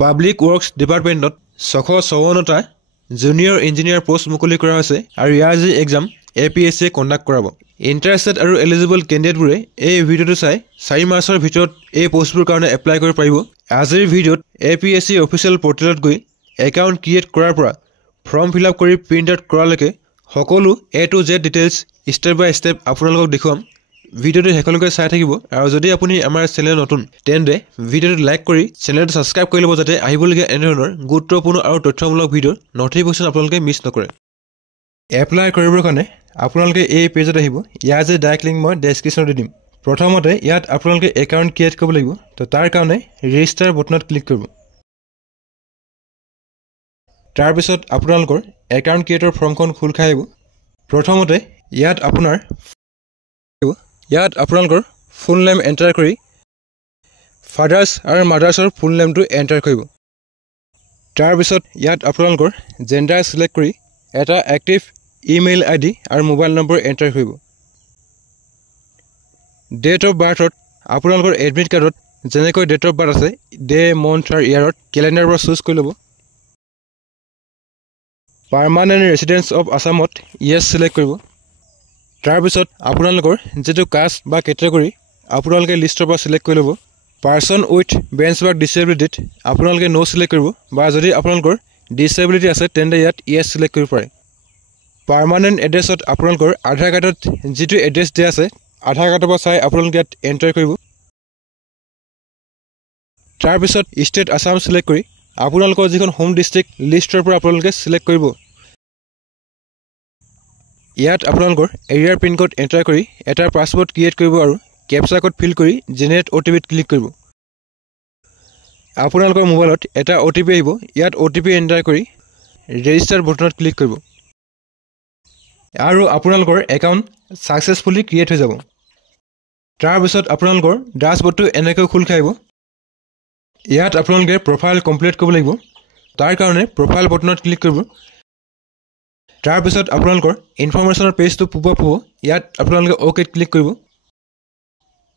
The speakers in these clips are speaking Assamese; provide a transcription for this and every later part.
পাব্লিক ৱৰ্কছ ডিপাৰ্টমেণ্টত 654টা জুনিয়ৰ ইঞ্জিনিয়াৰ পোষ্ট মুকলি কৰা হৈছে আৰু ইয়াৰ যি এক্সাম APSC কণ্ডাক্ট কৰাব। ইণ্টাৰেষ্টেড আৰু এলিজিবল কেণ্ডিডেটবোৰে এই ভিডিঅ'টো চাই 4 মাৰ্চৰ ভিতৰত এই পোষ্টবোৰ কাৰণে এপ্লাই কৰিব পাৰিব। আজিৰ ভিডিঅ'ত APSC অফিচিয়েল পৰ্টেলত গৈ একাউণ্ট ক্ৰিয়েট কৰাৰ পৰা ফৰ্ম ফিল আপ কৰি প্ৰিণ্ট আউট কৰালৈকে সকলো A to Z details step by step আপোনালোকক দেখুৱাম। ভিডিঅ'টো শেষলৈকে চাই থাকিব আৰু যদি আপুনি আমাৰ চেনেল নতুন তেন্তে ভিডিঅ'টো লাইক কৰি চেনেলটো ছাবস্ক্ৰাইব কৰি ল'ব যাতে আহিবলগীয়া এনেধৰণৰ গুৰুত্বপূৰ্ণ আৰু তথ্যমূলক ভিডিঅ'ৰ নটিফিকেশ্যন আপোনালোকে মিছ নকৰে। এপ্লাই কৰিবৰ কাৰণে আপোনালোকে এই পেজত আহিব। ইয়াৰ যে ডাইৰেক্ট লিংক মই ডেছক্ৰিপশ্যনত দিম। প্ৰথমতে ইয়াত আপোনালোকে একাউণ্ট ক্ৰিয়েট কৰিব লাগিব। তো তাৰ কাৰণে ৰেজিষ্টাৰ বটনত ক্লিক কৰিব। তাৰপিছত আপোনালোকৰ একাউণ্ট ক্ৰিয়েটৰ ফৰ্মখন খোল খাই আহিব। প্ৰথমতে ইয়াত আপোনালোকৰ ফুল নেম এণ্টাৰ কৰি ফাদাৰ্ছ আৰু মাদাৰ্ছৰ ফুল নেমটো এণ্টাৰ কৰিব। তাৰপিছত ইয়াত আপোনালোকৰ জেণ্ডাৰ ছিলেক্ট কৰি এটা এক্টিভ ইমেইল ID আৰু মোবাইল নম্বৰ এণ্টাৰ কৰিব। ডেট অফ বাৰ্থত আপোনালোকৰ এডমিট কাৰ্ডত যেনেকৈ ডেট অফ বাৰ্থ আছে ডে মন্থ আৰু ইয়াৰত কেলেণ্ডাৰৰ পৰা চুজ কৰি ল'ব। পাৰ্মানেণ্ট ৰেচিডেঞ্চ অফ আছামত য়েছ ছিলেক্ট কৰিব। তাৰপিছত আপোনালোকৰ যিটো কাষ্ট বা কেটেগৰী আপোনালোকে লিষ্টৰ পৰা ছিলেক্ট কৰি ল'ব। পাৰ্চন উইথ বেঞ্চ মাৰ্ক ডিছেবিলিটিত আপোনালোকে ন' ছিলেক্ট কৰিব বা যদি আপোনালোকৰ ডিছেবিলিটি আছে তেন্তে ইয়াত য়েছ ছিলেক্ট কৰিব পাৰে। পাৰ্মানেণ্ট এড্ৰেছত আপোনালোকৰ আধাৰ কাৰ্ডত যিটো এড্ৰেছ দিয়া আছে আধাৰ কাৰ্ডৰ পৰা চাই আপোনালোকে ইয়াত এণ্টাৰ কৰিব। তাৰপিছত ষ্টেট আছাম ছিলেক্ট কৰি আপোনালোকৰ যিখন হোম ডিষ্ট্ৰিক্ট লিষ্টৰ পৰা আপোনালোকে ছিলেক্ট কৰিব। ইয়াত আপোনালোকৰ এৰিয়াৰ পিন কোড এণ্টাৰ কৰি এটা পাছৱৰ্ড ক্ৰিয়েট কৰিব আৰু কেপচা কোড ফিল কৰি জেনেৰেট OTPত ক্লিক কৰিব। আপোনালোকৰ মোবাইলত এটা OTP আহিব। ইয়াত OTP এণ্টাৰ কৰি ৰেজিষ্টাৰ বটনত ক্লিক কৰিব আৰু আপোনালোকৰ একাউণ্ট ছাকচেছফুলি ক্ৰিয়েট হৈ যাব। তাৰপিছত আপোনালোকৰ ড্যাশবৰ্ডটো এনেকৈ খোল খাই আহিব। ইয়াত আপোনালোকে প্ৰফাইল কমপ্লিট কৰিব লাগিব। তাৰ কাৰণে প্ৰফাইল বটনত ক্লিক কৰিব। তাৰপিছত আপোনালোকৰ ইনফৰমেশ্যনৰ পেজটো পপ আপ হ'ব। ইয়াত আপোনালোকে অ'কেত ক্লিক কৰিব।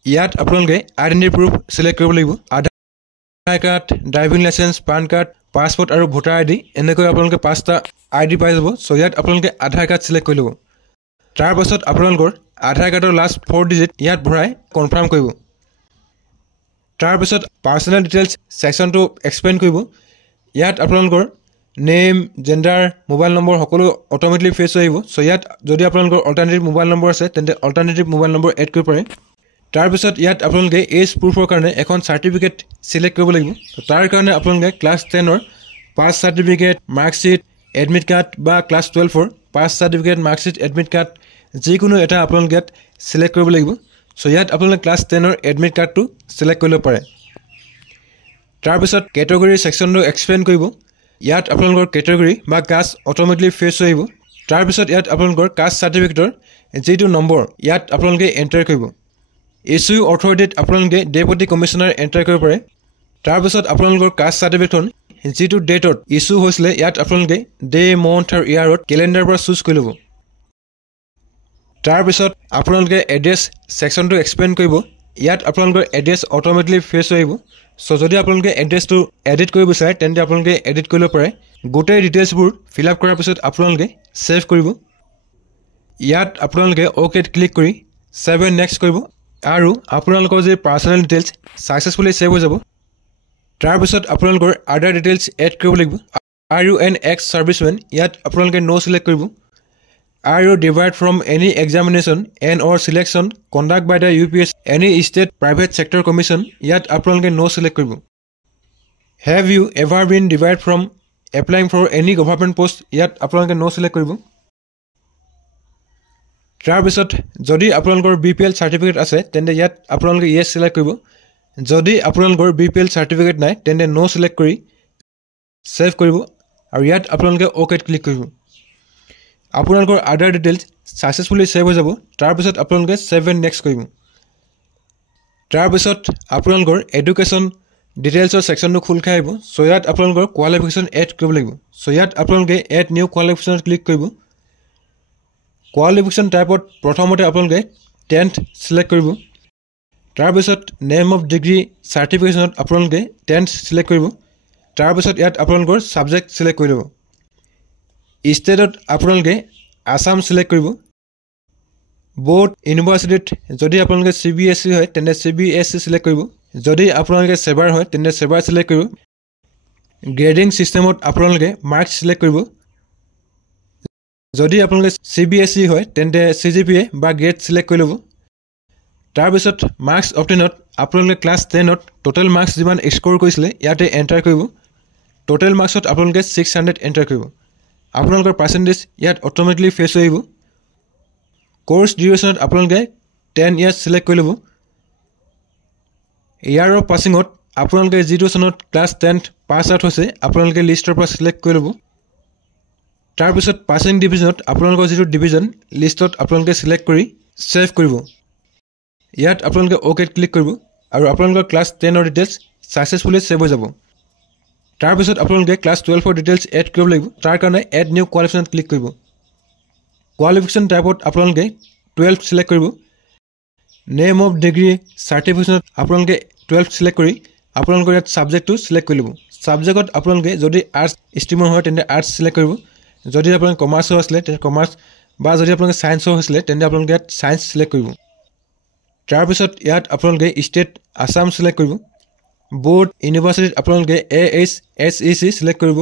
ইয়াত আপোনালোকে আইডেণ্টি প্ৰুফ ছিলেক্ট কৰিব লাগিব। Aadhaar card, driving licence, PAN card, passport আৰু ভোটাৰ ID এনেকৈ আপোনালোকে 5টা ID পাই যাব। চ' ইয়াত আপোনালোকে আধাৰ কাৰ্ড ছিলেক্ট কৰি ল'ব। তাৰপাছত আপোনালোকৰ আধাৰ কাৰ্ডৰ লাষ্ট 4 ডিজিট ইয়াত ভৰাই কনফাৰ্ম কৰিব। তাৰপিছত পাৰ্চনেল ডিটেইলছ ছেকশ্যনটো এক্সপ্লেইন কৰিব। ইয়াত আপোনালোকৰ নেম, জেণ্ডাৰ, মোবাইল নম্বৰ সকলো অট'মেটিকলি ফেচ হৈ আহিব। চ' ইয়াত যদি আপোনালোকৰ অল্টাৰনেটিভ মোবাইল নম্বৰ আছে তেন্তে অল্টাৰনেটিভ মোবাইল নম্বৰ এড কৰিব পাৰে। তাৰপিছত ইয়াত আপোনালোকে এজ প্ৰুফৰ কাৰণে এখন চাৰ্টিফিকেট ছিলেক্ট কৰিব লাগিব। তাৰ কাৰণে আপোনালোকে ক্লাছ 10ৰ pass certificate, marksheet, admit card বা ক্লাছ 12ৰ pass certificate, marksheet, admit card যিকোনো এটা আপোনালোকে ইয়াত ছিলেক্ট কৰিব লাগিব। চ' ইয়াত আপোনালোকে ক্লাছ 10ৰ এডমিট কাৰ্ডটো ছিলেক্ট কৰিব পাৰে। তাৰপিছত কেটেগৰী ছেকশ্যনটো এক্সপ্লেইন কৰিব। ইয়াত আপোনালোকৰ কেটেগৰী বা কাষ্ট অট'মেটিকলি ফেচ হৈ আহিব। তাৰপিছত ইয়াত আপোনালোকৰ কাষ্ট চাৰ্টিফিকেটৰ যিটো নম্বৰ ইয়াত আপোনালোকে এণ্টাৰ কৰিব। ইছ্যু অথৰিটিত আপোনালোকে ডেপুটি কমিশ্যনাৰ এণ্টাৰ কৰিব পাৰে। তাৰপিছত আপোনালোকৰ কাষ্ট চাৰ্টিফিকেটখন যিটো ডেটত ইছ্যু হৈছিলে ইয়াত আপোনালোকে ডে, মন্থ আৰু ইয়াৰত কেলেণ্ডাৰৰ পৰা চুজ কৰি ল'ব। তাৰপিছত আপোনালোকে এড্ৰেছ ছেকশ্যনটো এক্সপ্লেইন কৰিব। ইয়াত আপোনালোকৰ এড্ৰেছ অট'মেটিকলি ফেচ হৈ আহিব। চ' যদি আপোনালোকে এড্ৰেছটো এডিট কৰিব বিচাৰে তেন্তে আপোনালোকে এডিট কৰিব পাৰে। গোটেই ডিটেইলছবোৰ ফিল আপ কৰাৰ পিছত আপোনালোকে ছেভ কৰিব। ইয়াত আপোনালোকে অ'কেত ক্লিক কৰি ছেভ এণ্ড নেক্সট কৰিব আৰু আপোনালোকৰ যি পাৰ্চনেল ডিটেইলছ ছাকচেছফুলি ছেভ হৈ যাব। তাৰপিছত আপোনালোকৰ আদাৰ ডিটেইলছ এড কৰিব লাগিব। Are you an ex servicemen ইয়াত আপোনালোকে ন' ছিলেক্ট কৰিব। আৰ ইউ ডিভাইড from any examination and or selection conducted by the UPSC any state private sector commission ইয়াত আপোনালোকে ন' ছিলেক্ট কৰিব। হেভ ইউ এভাৰ বিন ডিভাইড from applying for any government post ইয়াত আপোনালোকে ন' ছিলেক্ট কৰিব। তাৰপিছত যদি আপোনালোকৰ BPL চাৰ্টিফিকেট আছে তেন্তে ইয়াত আপোনালোকে য়েছ ছিলেক্ট কৰিব। যদি আপোনালোকৰ BPL চাৰ্টিফিকেট নাই তেন্তে ন' ছিলেক্ট কৰি ছেভ কৰিব আৰু ইয়াত আপোনালোকে অ'কেত ক্লিক কৰিব। আপোনালোকৰ আদাৰ ডিটেইলছ ছাকচেছফুলি ছেভ হৈ যাব। তাৰপিছত আপোনালোকে ছেভ এণ্ড নেক্সট কৰিব। তাৰপিছত আপোনালোকৰ এডুকেশ্যন ডিটেইলছৰ ছেকশ্যনটো খোল খাই আহিব। চ' ইয়াত আপোনালোকৰ কোৱালিফিকেশ্যন এড কৰিব লাগিব। চ' ইয়াত আপোনালোকে এড নিউ কোৱালিফিকেশ্যনত ক্লিক কৰিব। কোৱালিফিকেশ্যন টাইপত প্ৰথমতে আপোনালোকে 10th ছিলেক্ট কৰিব। তাৰপিছত নেম অফ ডিগ্ৰী চাৰ্টিফিকেশ্যনত আপোনালোকে 10th ছিলেক্ট কৰিব। তাৰপিছত ইয়াত আপোনালোকৰ ছাবজেক্ট সিলেক্ট কৰি ল'ব ষ্টেটত আপোনালোকে আসাম সিলেক্ট কৰিব বোৰ্ড ইউনিভাৰ্চিটিত যদি আপোনালোকে CBSE হয় তেন্তে CBSE সিলেক্ট কৰিব যদি আপোনালোকে সেবাৰ হয় তেন্তে সেবাৰ সিলেক্ট কৰিব গ্ৰেডিং সিস্টেমত আপোনালোকে মাৰ্কস সিলেক্ট কৰিব যদি আপোনালোকে CBSE হয় তেন্তে CGPA বা গ্ৰেড সিলেক্ট কৰি ল'ব তাৰপিছত মাৰ্কস অবটেইনত আপোনালোকে ক্লাছ 10ত টোটাল মাৰ্কস যিমান স্কোৰ কৰিছিলে ইয়াতে এন্টাৰ কৰিব টোটাল মাৰ্কসত আপোনালোকে 600 এন্টাৰ কৰিব আপোনালোকৰ পাৰ্সেন্টেজ ইয়াত অটোমেটিক্যালি ফেচ হৈ আহিব কোৰ্স ডিউৰেশ্যনত আপোনালোকে 10 ইয়াৰ্স সিলেক্ট কৰি ল'ব ইয়াৰ অফ পাছিঙত আপোনালোকে যিটো সনত ক্লাছ 10th পাছ আউট হৈছে আপোনালোকে লিষ্টৰ পৰা সিলেক্ট কৰি ল'ব তাৰপিছত পাছিং ডিভিজনত আপোনালোকৰ যিটো ডিভিজন লিষ্টত আপোনালোকে সিলেক্ট কৰি সেভ কৰিব ইয়াত আপোনালোকে ওকে ক্লিক কৰিব আৰু আপোনালোকৰ ক্লাছ 10 ৰ ডিটেইলছ সাকসেসফুলি সেভ হৈ যাব তাৰপিছত আপোনালোকে ক্লাছ 12 ৰ ডিটেইলছ এড কৰিব লাগিব তাৰ কাৰণে এড নিউ কোৱালিফিকেশ্যন ক্লিক কৰিব কোৱালিফিকেশ্যন টাইপত আপোনালোকে 12 সিলেক্ট কৰিব নেম অফ ডিগ্ৰী সাৰ্টিফিকেশ্যনত আপোনালোকে 12 সিলেক্ট কৰি আপোনালোকৰ ইয়াত সাবজেক্টটো সিলেক্ট কৰি ল'ব সাবজেক্টত আপোনালোকে যদি আৰ্টছ ষ্ট্ৰীমৰ হয় তেন্তে আৰ্টছ সিলেক্ট কৰিব যদি আপোনালোকে কমাৰ্চ হৈছিলে তেন্তে কমাৰ্চ বা যদি আপোনালোকে সায়েন্স হৈছিলে তেন্তে আপোনালোকে ইয়াত সায়েন্স সিলেক্ট কৰিব তাৰপিছত ইয়াত আপোনালোকে ষ্টেট আসাম সিলেক্ট কৰিব বোৰ্ড ইউনিভাৰ্চিটিত আপোনালোকে AHSEC সিলেক্ট কৰিব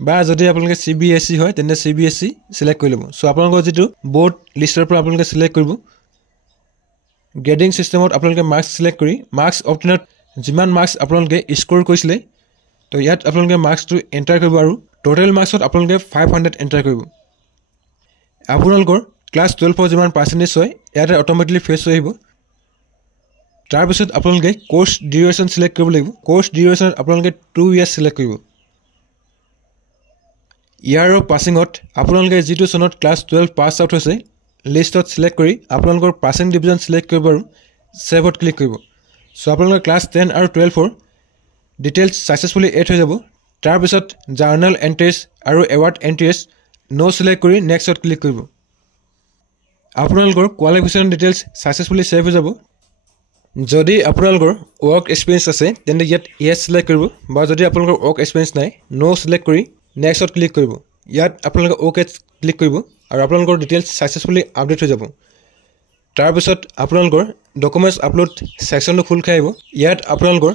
বা যদি আপোনালোকে CBSE হয় তেন্তে CBSE সিলেক্ট কৰি ল'ব সো আপোনালোকৰ যেটো বোৰ্ড লিষ্টৰ পৰা আপোনালোকে সিলেক্ট কৰিব গ্ৰেডিং সিস্টেমত আপোনালোকে মাৰ্কস সিলেক্ট কৰি মাৰ্কস অবটেইনত যিমান মাৰ্কস আপোনালোকে স্কোৰ কৰিছিলে তো ইয়াত আপোনালোকে মাৰ্কসটো এন্টাৰ কৰিব আৰু টোটাল মাৰ্কসত আপোনালোকে 500 এন্টাৰ কৰিব আপোনালোকৰ ক্লাছ 12 ৰ যিমান পাৰ্সেন্টেজ হয় ইয়াতে অটোমেটিক্যালি ফেচ হৈ আহিব তাৰপিছত আপোনালোকে কোৰ্স ডিউৰেশ্যন সিলেক্ট কৰিব লাগিব কোৰ্স ডিউৰেশ্যনত আপোনালোকে 2 ইয়াৰ্স সিলেক্ট কৰিব ইয়াৰ অফ পাছিঙত আপোনালোকে যিটো সনত ক্লাছ 12 পাছ আউট হৈছে লিষ্টত সিলেক্ট কৰি আপোনালোকৰ পাছিং ডিভিজন সিলেক্ট কৰিব আৰু সেভত ক্লিক কৰিব সো আপোনালোকৰ ক্লাছ 10 আৰু 12 ৰ ডিটেইলছ সাকসেসফুলি এড হৈ যাব তাৰপিছত জাৰ্নাল এন্ট্ৰিজ আৰু এৱাৰ্ড এন্ট্ৰিজ নো সিলেক্ট কৰি নেক্সটত ক্লিক কৰিব আপোনালোকৰ কোৱালিফিকেশ্যন ডিটেইলছ সাকসেসফুলি সেভ হৈ যাব যদি আপোনালোকৰ ওয়াৰ্ক এক্সপেৰিয়েন্স আছে তেন্তে ইয়াত ইয়েস সিলেক্ট কৰিব বা যদি আপোনালোকৰ ওয়াৰ্ক এক্সপেৰিয়েন্স নাই নো সিলেক্ট কৰি নেক্সটত ক্লিক কৰিব ইয়াত আপোনালোকে ওকে ক্লিক কৰিব আৰু আপোনালোকৰ ডিটেইলছ সাকসেসফুলি আপডেট হৈ যাব তাৰপিছত আপোনালোকৰ ডকুমেন্টছ আপলোড সেকশনটো খোল খাই আহিব ইয়াত আপোনালোকৰ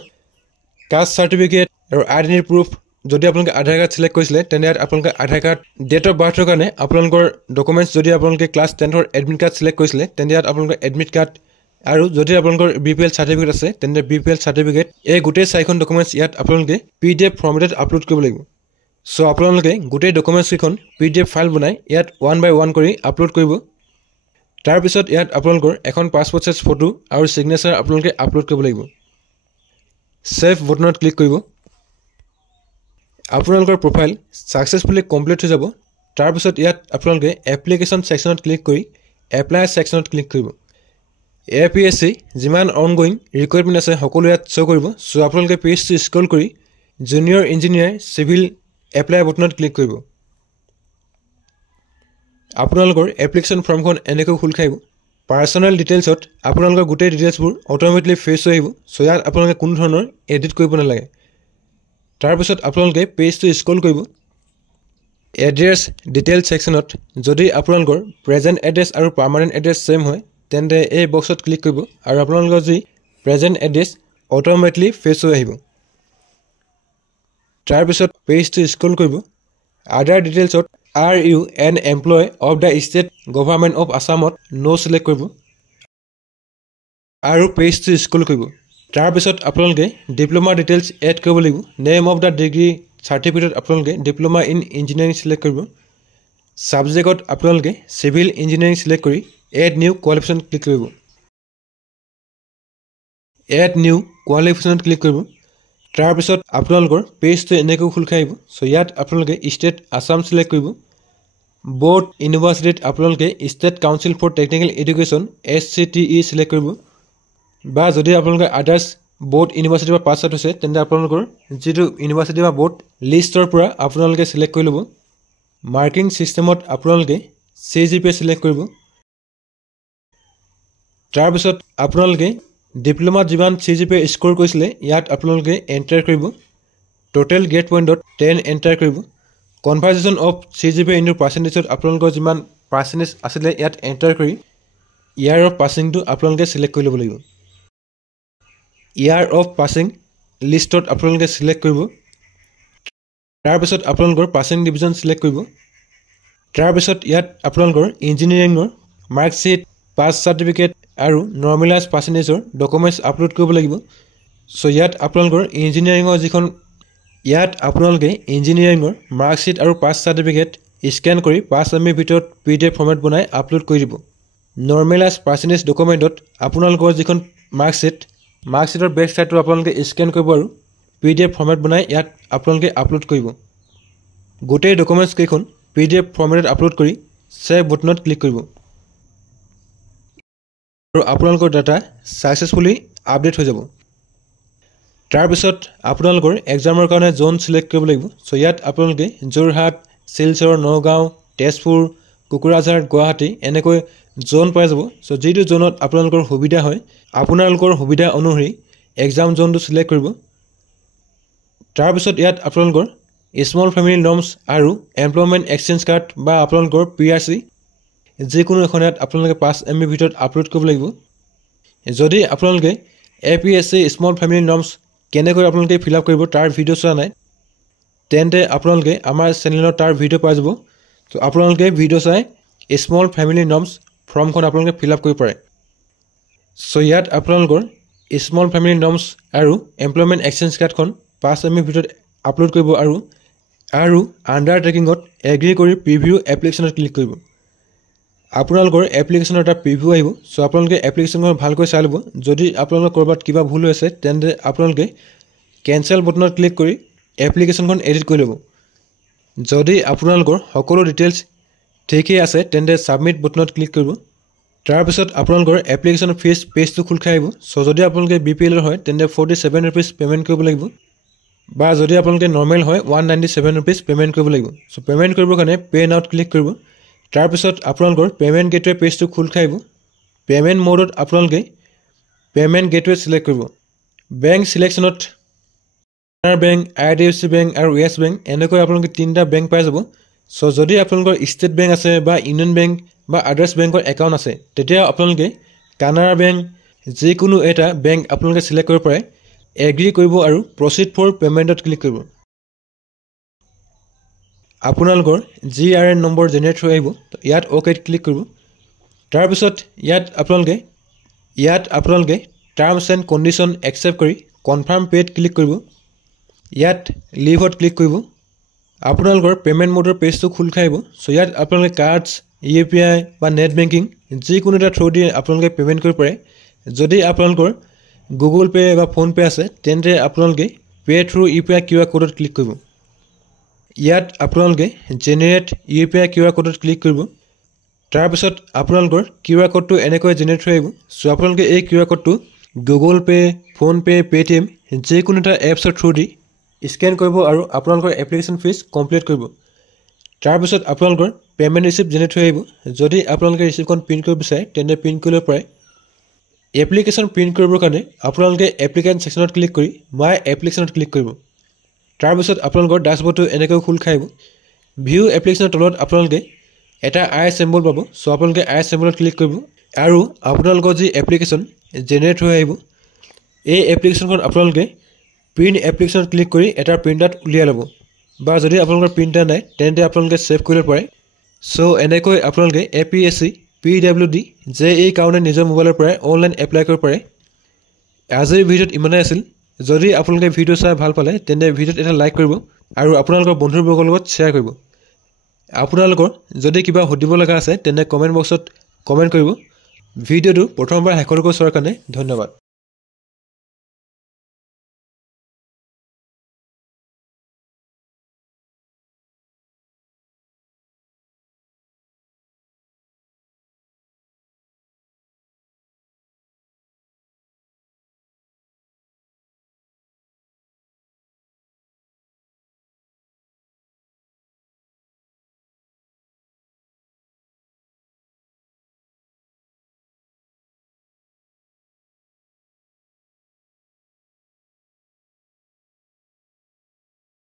কাষ্ট সাৰ্টিফিকেট আৰু আইডেন্টি প্ৰুফ যদি আপোনালোকে আধাৰ কাৰ্ড সিলেক্ট কৰিছিলে তেন্তে ইয়াত আপোনালোকে আধাৰ কাৰ্ড ডেট অফ বাৰ্থৰ কাৰণে আপোনালোকৰ ডকুমেন্টছ যদি আপোনালোকে ক্লাছ 10 ৰ এডমিট কাৰ্ড সিলেক্ট কৰিছিলে তেন্তে ইয়াত আপোনালোকৰ এডমিট কাৰ্ড আৰু যদি আপোনালোকৰ BPL সাৰ্টিফিকেট আছে তেন্তে BPL সাৰ্টিফিকেট এই গোটেই চাৰিখন ডকুমেন্টছ ইয়াত আপোনালোকে PDF ফৰ্মেটত আপলোড কৰিব লাগিব সো আপোনালোকে গোটেই ডকুমেন্টছ কিখন PDF ফাইল বনাই ইয়াত 1 by 1 কৰি আপলোড কৰিব তাৰপিছত ইয়াত আপোনালোকৰ এখন পাছপোৰ্ট সাইজ ফটো আৰু সিগনেচাৰ আপোনালোকে আপলোড কৰিব লাগিব সেভ বটনত ক্লিক কৰিব আপোনালোকৰ প্ৰফাইল সাকসেসফুলি কমপ্লিট হৈ যাব তাৰপিছত ইয়াত আপোনালোকে এপ্লিকেশন সেকশনত ক্লিক কৰি এপ্লাই সেকশনত ক্লিক কৰিব APSC যিমান অনগোইং ৰিকুৱাৰমেন্ট আছে সকলো ইয়াত শো কৰিব সো আপোনালোকে পেজটো স্ক্ৰল কৰি জুনিয়ৰ ইঞ্জিনিয়াৰ সিভিল এপ্লাই বটনত ক্লিক কৰিব আপোনালোকৰ এপ্লিকেশন ফৰ্মখন এনেকৈ খোল খাইব পাৰ্সোনাল ডিটেইলছত আপোনালোকৰ গোটেই ডিটেইলছবোৰ অটোমেটিক্যালি ফেচ হৈ আহিব সো ইয়াত আপোনালোকে কোনো ধৰণৰ এডিট কৰিব নালাগে তাৰপিছত আপোনালোকে পেজটো স্ক্ৰল কৰিব এড্ৰেছ ডিটেইল সেকশনত যদি আপোনালোকৰ প্ৰেজেন্ট এড্ৰেছ আৰু পাৰ্মানেন্ট এড্ৰেছ সেম হয় তেন্তে এই বক্সত ক্লিক কৰিব আৰু আপোনালোকৰ যি প্ৰেজেন্ট এড্ৰেছ অটোমেটিক্যালি ফেচ হৈ আহিব তাৰপিছত পেজটো স্ক্ৰল কৰিব আদাৰ ডিটেইলছত are you an employee of the state government of Assamত no select কৰিব আৰু পেজটো স্ক্ৰল কৰিব তাৰপিছত আপোনালোকে ডিপ্লোমা ডিটেইলছ এড কৰিব লাগিব নেম অফ দা ডিগ্ৰী সাৰ্টিফিকেটত আপোনালোকে ডিপ্লোমা ইন ইঞ্জিনিয়াৰিং সিলেক্ট কৰিব সাবজেক্টত আপোনালোকে সিভিল ইঞ্জিনিয়াৰিং সিলেক্ট কৰি এড নিউ কোৱালিফিকেশ্যন ক্লিক কৰিব এড নিউ কোৱালিফিকেশ্যনত ক্লিক কৰিব তাৰপিছত আপোনালোকৰ পেজটো এনেকৈ খোল খাই আহিব সো ইয়াত আপোনালোকে ষ্টেট আসাম সিলেক্ট কৰিব বোৰ্ড ইউনিভাৰ্চিটিত আপোনালোকে state council for technical education SCTE select কৰিব বা যদি আপোনালোকে আদাৰ্স বোৰ্ড ইউনিভাৰ্চিটিৰ পৰা পাছ আউট হৈছে তেন্তে আপোনালোকৰ যেটো ইউনিভাৰ্চিটি বা বোৰ্ড লিষ্টৰ পৰা আপোনালোকে সিলেক্ট কৰি ল'ব মাৰ্কিং সিস্টেমত আপোনালোকে CGPA সিলেক্ট কৰিব তাৰপিছত আপোনালোকে ডিপ্লোমা যিমান CGPA স্কোৰ কৰিছিলে ইয়াত আপোনালোকে এন্টাৰ কৰিব টোটেল গ্ৰেড পইণ্টত 10 এণ্টাৰ কৰিব কনভাৰ্জেশ্যন অফ CGPA ইনটু পাৰ্চেণ্টেজত আপোনালোকৰ যিমান পাৰ্চেণ্টেজ আছিলে ইয়াত এণ্টাৰ কৰি ইয়াৰ অফ পাছিংটো আপোনালোকে চিলেক্ট কৰি ল'ব লাগিব ইয়াৰ অফ পাছিং লিষ্টত আপোনালোকে চিলেক্ট কৰিব তাৰপিছত আপোনালোকৰ পাছিং ডিভিজন চিলেক্ট কৰিব তাৰপিছত ইয়াত আপোনালোকৰ ইঞ্জিনিয়াৰিঙৰ মাৰ্কশ্বিট পাছ চাৰ্টিফিকেট আৰু নৰ্মেলাইজ পাৰ্চেণ্টেজৰ ডকুমেণ্টছ আপলোড কৰিব লাগিব চ' ইয়াত আপোনালোকৰ ইঞ্জিনিয়াৰিঙৰ মাৰ্কশ্বিট আৰু পাছ চাৰ্টিফিকেট স্কেন কৰি 5 MB ভিতৰত PDF ফৰ্মেট বনাই আপলোড কৰি দিব নৰ্মেলাইজ পাৰ্চেণ্টেজ ডকুমেণ্টত আপোনালোকৰ যিখন মাৰ্কশ্বিটৰ বেক চাইডটো আপোনালোকে স্কেন কৰিব আৰু PDF ফৰ্মেট বনাই ইয়াত আপোনালোকে আপলোড কৰিব গোটেই ডকুমেণ্টছ কেইখন PDF ফৰ্মেটত আপলোড কৰি সেভ বটনত ক্লিক কৰিব আৰু আপোনালোকৰ ডাটা সাকসেসফুলি আপডেট হৈ যাব তাৰপিছত আপোনালোকৰ এক্সামৰ কাৰণে জোন সিলেক্ট কৰিব লাগিব সো ইয়াত আপোনালোকে যোৰহাট শিলচৰ নগাঁও তেজপুৰ কোকৰাঝাৰ গুৱাহাটী এনেকৈ জোন পাই যাব সো যেটো জোনত আপোনালোকৰ সুবিধা হয় আপোনালোকৰ সুবিধা অনুসৰি এক্সাম জোনটো সিলেক্ট কৰিব তাৰপিছত ইয়াত আপোনালোকৰ স্মল ফ্যামিলি নৰ্মছ আৰু এমপ্লয়মেন্ট এক্সচেঞ্জ কাৰ্ড বা আপোনালোকৰ PRC যিকোনো এখন ইয়াত আপোনালোকে 5 MB ভিতৰত আপলোড কৰিব লাগিব যদি আপোনালোকে APSC স্মল ফ্যামিলি নৰ্মছ কেনেকৈ আপোনালোকে ফিল আপ কৰিব তাৰ ভিডিও চোৱা নাই তেন্তে আপোনালোকে আমাৰ চেনেলত তাৰ ভিডিও পাই যাব তো আপোনালোকে ভিডিও চাই স্মল ফ্যামিলি নৰ্মছ ফৰ্মখন আপোনালোকে ফিল আপ কৰিব পাৰে সো ইয়াত আপোনালোকৰ স্মল ফ্যামিলি নৰ্মছ আৰু এমপ্লয়মেন্ট এক্সচেঞ্জ কাৰ্ডখন 5 MB ভিতৰত আপলোড কৰিব আৰু আন্ডাৰটেকিংত এগ্ৰি কৰি প্ৰিভিউ এপ্লিকেশনত ক্লিক কৰিব আপোনালোকৰ এপ্লিকেশনৰ এটা প্ৰিভিউ আহিব সো আপোনালোকে এপ্লিকেশনখন ভালকৈ চাই ল'ব যদি আপোনালোকৰ কৰবাত কিবা ভুল হৈছে তেন্তে আপোনালোকে কেনসেল বটনত ক্লিক কৰি এপ্লিকেশনখন এডিট কৰি ল'ব যদি আপোনালোকৰ সকলো ডিটেইলছ ঠিকই আছে তেন্তে সাবমিট বটনত ক্লিক কৰিব তাৰপিছত আপোনালোকৰ এপ্লিকেশন ফিজ পেজটো খোল খাই আহিব সো যদি আপোনালোকে BPL হয় তেন্তে 47 rupees পেমেন্ট কৰিব লাগিব বা যদি আপোনালোকে নৰ্মেল হয় 197 rupees পেমেন্ট কৰিব লাগিব সো পেমেন্ট কৰিবৰ কাৰণে পে নাওত ক্লিক কৰিব তাৰপিছত আপোনালোকৰ পেমেন্ট গেটৱে পেজটো খোল খাই আহিব পেমেন্ট মোডত আপোনালোকে পেমেন্ট গেটৱে সিলেক্ট কৰিব বেংক সিলেকশনত কানাড়া বেংক IDFC বেংক আৰু ইয়েস বেংক এনেকৈ আপোনালোকে তিনটা বেংক পাই যাব সো যদি আপোনালোকৰ ষ্টেট বেংক আছে বা ইউনিয়ন বেংক বা আদাৰ্স বেংকৰ একাউণ্ট আছে তেতিয়া আপোনালোকে কানাড়া বেংক যিকোনো এটা বেংক আপোনালোকে সিলেক্ট কৰিব পাৰে এগ্ৰি কৰিব আৰু প্ৰসিড ফৰ পেমেন্টত ক্লিক কৰিব আপোনালোকৰ GRN নম্বৰ জেনেৰেট হৈ আহিব ইয়াত ওকেত ক্লিক কৰিব তাৰপিছত ইয়াত আপোনালোকে টাৰ্মছ এণ্ড কণ্ডিশ্যন একচেপ্ট কৰি কনফাৰ্ম পেড ক্লিক কৰিব ইয়াত লিভত ক্লিক কৰিব আপোনালোকৰ পেমেন্ট মোডৰ পেজটো খোল খাই আহিব সো ইয়াত আপোনালোকে কাৰ্ডছ UPI বা নেট বেংকিং যিকোনো এটা থ্ৰু দি আপোনালোকে পেমেন্ট কৰিব পাৰে যদি আপোনালোকৰ গুগল পে বা ফোন পে আছে তেন্তে আপোনালোকে পে থ্ৰু UPI QR কোডত ক্লিক কৰিব ইয়াত আপোনালোকে জেনাৰেট UPI QR কোডত ক্লিক কৰিব তাৰপিছত আপোনালোকৰ QR কোডটো এনেকৈ জেনাৰেট হৈ আহিব সো আপোনালোকে এই QR কোডটো Google pay phone pay Paytm যিকোনো এটা এপছৰ থ্ৰু দি স্কেন কৰিব আৰু আপোনালোকৰ এপ্লিকেশন ফিজ কমপ্লিট কৰিব তাৰপিছত আপোনালোকৰ পেমেন্ট ৰিসিপ্ট জেনাৰেট হৈ আহিব যদি আপোনালোকে ৰিসিপ্টখন প্ৰিন্ট কৰিব বিচাৰে তেন্তে প্ৰিন্ট কৰিব পাৰে এপ্লিকেশন প্ৰিন্ট কৰিবৰ কাৰণে আপোনালোকে এপ্লিকেন্ট সেকশনত ক্লিক কৰি মাই এপ্লিকেশনত ক্লিক কৰিব তাৰপিছত আপোনালোকৰ ড্যাশবোৰ্ডটো এনেকৈ খোল খাইব ভিউ এপ্লিকেশনৰ তলত আপোনালোকে এটা আই সিম্বল পাব সো আপোনালোকে আই সিম্বলত ক্লিক কৰিব আৰু আপোনালোকৰ যি এপ্লিকেশন জেনাৰেট হৈ আহিব এই এপ্লিকেশনখন আপোনালোকে প্ৰিন্ট এপ্লিকেশনত ক্লিক কৰি এটা প্ৰিন্টাৰ উলিয়াই ল'ব বা যদি আপোনালোকৰ প্ৰিন্টাৰ নাই তেন্তে আপোনালোকে সেভ কৰিব পাৰে সো এনেকৈ আপোনালোকে APSC PWD JEE কাৰণে নিজৰ মোবাইলৰ পৰা অনলাইন এপ্লাই কৰিব পাৰে আজিৰ ভিডিওত ইমানেই আছিল যদি আপোনালোকে ভিডিও চাই ভাল পালে তেন্তে ভিডিওত এটা লাইক কৰিব আৰু আপোনালোকৰ বন্ধুবৰ্গৰ লগত শ্বেয়াৰ কৰিব আপোনালোকৰ যদি কিবা সুধিব লগা আছে তেন্তে কমেন্ট বক্সত কমেন্ট কৰিব ভিডিওটো প্ৰথমবাৰ শেষলৈকে চোৱাৰ কাৰণে ধন্যবাদ